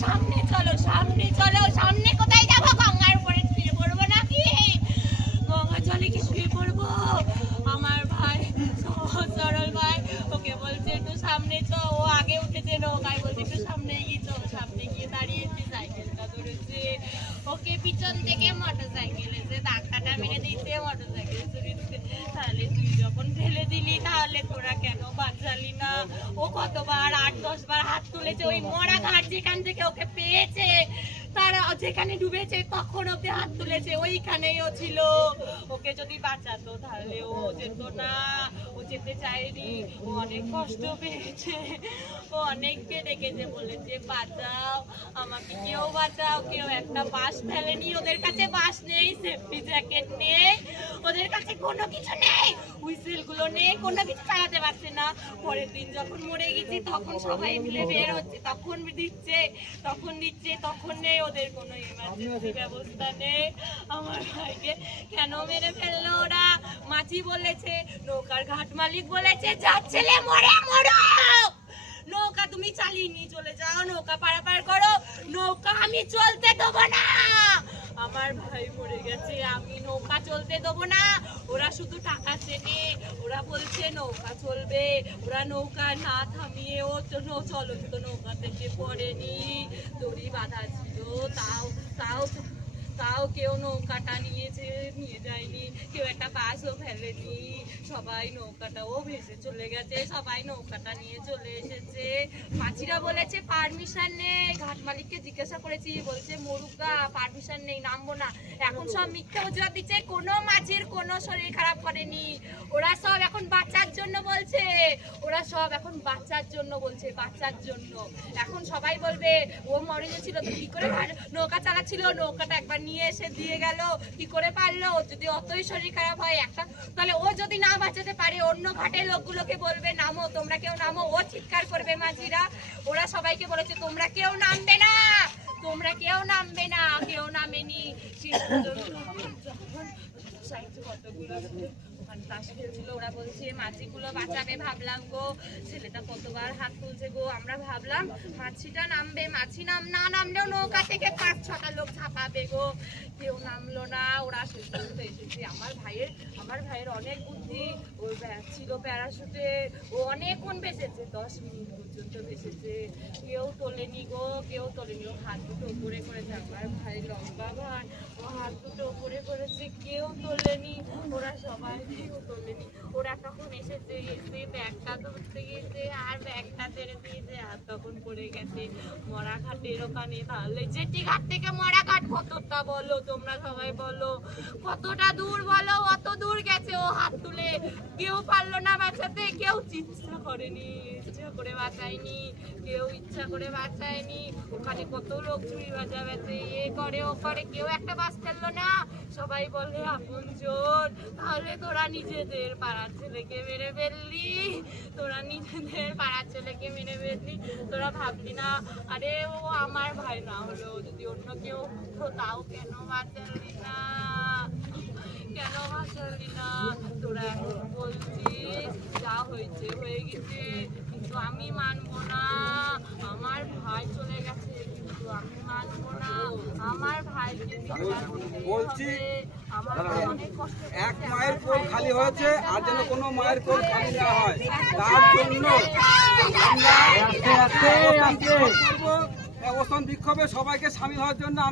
সামনে চলো, সামনে চলো। সামনে কোথায় যাবো? গঙ্গার উপরে শুয়ে পড়বো নাকি? গঙ্গার জলে কি শুয়ে পড়বো? আমার ভাই সহজ সরল ভাই ওকে বলছে একটু সামনে চ। ও আগে উঠেছে নৌকায়, বলছে একটু সামনে গিয়ে চ। সামনে গিয়ে দাঁড়িয়েছে, সাইকেলটা ধরেছে। ওকে পিছন থেকে মোটর সাইকেল এসে ধাক্কাটা মেরে দিয়েছে, মোটর সাইকেল চুরি দিতে। তাহলে তুই যখন ফেলে দিলি তাহলে তোরা কেন বাঁচালি না? ও কতবার 8-10 বার হাত তুলেছে। ওই মরা ঘাট যেখান থেকে ওকে পেয়েছে, তারা যেখানে ডুবেছে তখন ওকে হাত তুলেছে, ওইখানেই ও ছিল। ওকে যদি বাঁচাতো তাহলে ও যেত না, ও যেতে চায়নি। ও অনেক কষ্ট পেয়েছে, ও অনেককে ডেকেছে, বলেছে বাঁচাও আমাকে, কেউ বাঁচাও। কেউ একটা বাঁশ ফেলেনি, ওদের কাছে বাঁশ নেই, সেফটি জ্যাকেট নেই, ওদের কাছে কোনো কিছু নেই, হুইসেল গুলো নেই, কোনো কিছু চালাতে পারছে না। পরের দিন যখন মরে গেছি তখন সবাই মিলে বের হচ্ছে, তখন দিচ্ছে, তখন নেই, ওদের কোনো ইমার্জেন্সি ব্যবস্থা নেই। আমার ভাইকে কেন মেরে ফেললো ওরা? মাঝি বলেছে, নৌকার ঘাট মালিক বলেছে, যার ছেলে মরে মরো, নৌকা তুমি চালিয়ে নিয়ে চলে যাও, নৌকা পারাপার করো, নৌকা আমি চলতে দেবো না। আমার ভাই মরে গেছে, আমি নৌকা চলতে দেবো না। ওরা শুধু টাকা চেনে, ওরা বলছে নৌকা চলবে, ওরা নৌকা না থামিয়ে ও চলন্ত নৌকা থেকে পড়েনি, দড়ি বাঁধা ছিল, তাও কেউ নৌকাটা নিয়ে যায়নি, কেউ একটা বাসও ফেলেনি, সবাই নৌকাটাও ভেসে চলে গেছে, সবাই নৌকাটা নিয়ে চলে এসেছে। মাঝিরা বলেছে পারমিশন নেই, ঘাট মালিককে জিজ্ঞাসা করেছি, বলছে মরুগা পারমিশন নেই, নামবো না। এখন সব মিথ্যা অজুহাত দিচ্ছে, কোনো মাঝির কোনো শরীর খারাপ করেনি, ওরা সব এখন বাঁচার জন্য বলছে, ওরা সব এখন বাঁচার জন্য বলছে, বাঁচার জন্য। এখন সবাই বলবে ও মরে গেছিল তো কি করে নৌকা চালাচ্ছিল, নৌকাটা একবার নিয়ে এসে দিয়ে গেল, কি করে পারলো? যদি অতই শরীর খারাপ হয় একটা, তাহলে ও যদি না বাঁচাতে পারে অন্য ঘাটের লোকগুলোকে বলবে নামো, তোমরা কেউ নামো, ও চিৎকার করবে মাঝিরা। ওরা সবাইকে বলেছে তোমরা কেউ নামবে না, তোমরা কেউ নামবে না, কেউ নামেনি। তাস খেলছিল, ওরা বলছে মাছিগুলো বাঁচাবে, ভাবলাম গো ছেলেটা কতবার হাত তুলছে গো, আমরা ভাবলাম মাছিটা নামবে, মাছি না নামলেও নৌকা থেকে 5-6টা লোক ঝাঁপাবে গো, কেউ নামলো না। ওরা সুস্থ এসেছে। আমার ভাইয়ের অনেক বুদ্ধি, ও ছিল প্যারাশুটে, ও অনেকক্ষণ ভেসেছে, 10 মিনিট পর্যন্ত ভেসেছে, কেউ তোলেনি গো, কেউ তোলেনি। ও হাত দুটো উপরে করেছে, আমার ভাই লম্বা ভাই, ও হাত দুটো উপরে করেছে, কেউ তোলেনি, ওরা সবাই কেউ তোলেনি। ওরা তখন এসে ব্যাগটা ধরতে গিয়েছে, আর ব্যাগটা ছেড়ে দিয়েছে, আর তখন পড়ে গেছে মরা ঘাটের ওখানে। তাহলে জেটি ঘাট থেকে মরা ঘাট কতটা বলো, তোমরা সবাই বলো কতটা দূর বলো? অত দূর গেছে, ও হাত তুলে, কেউ পারলো না বাঁচাতে, কেউ ইচ্ছা করেনি, ইচ্ছা করে বাঁচায়নি, কেউ ইচ্ছা করে বাঁচায়নি। ওখানে কত লোক চুরি বাজা বেঁচে, এ করে ও করে, কেউ একটা বাস ফেললো না। সবাই বলে আপনজন। তাহলে তোরা নিজেদের পাড়ার ছেলেকে মেরে ফেললি, তোরা নিজেদের পাড়ার ছেলেকে মেরে ফেললি, তোরা ভাবলি না আরে ও আমার ভাই না হলেও যদি অন্য কেউ হতো, তাও কেন বাঁচালি না, কেন বাঁচালি না? তোরা এখন বলছিস যা হয়েছে হয়ে গেছে, কিন্তু আমি মানবো না, আমার ভাই চলে গেছে, কিন্তু আমি মানবো না, আমার ভাইকে বলছি এক মায়ের কোল খালি হয়েছে, আর যেন কোনো মায়ের কোল খালি না হয়, তার জন্য আমরা অবস্থান বিক্ষোভে সবাইকে সামিল হওয়ার জন্য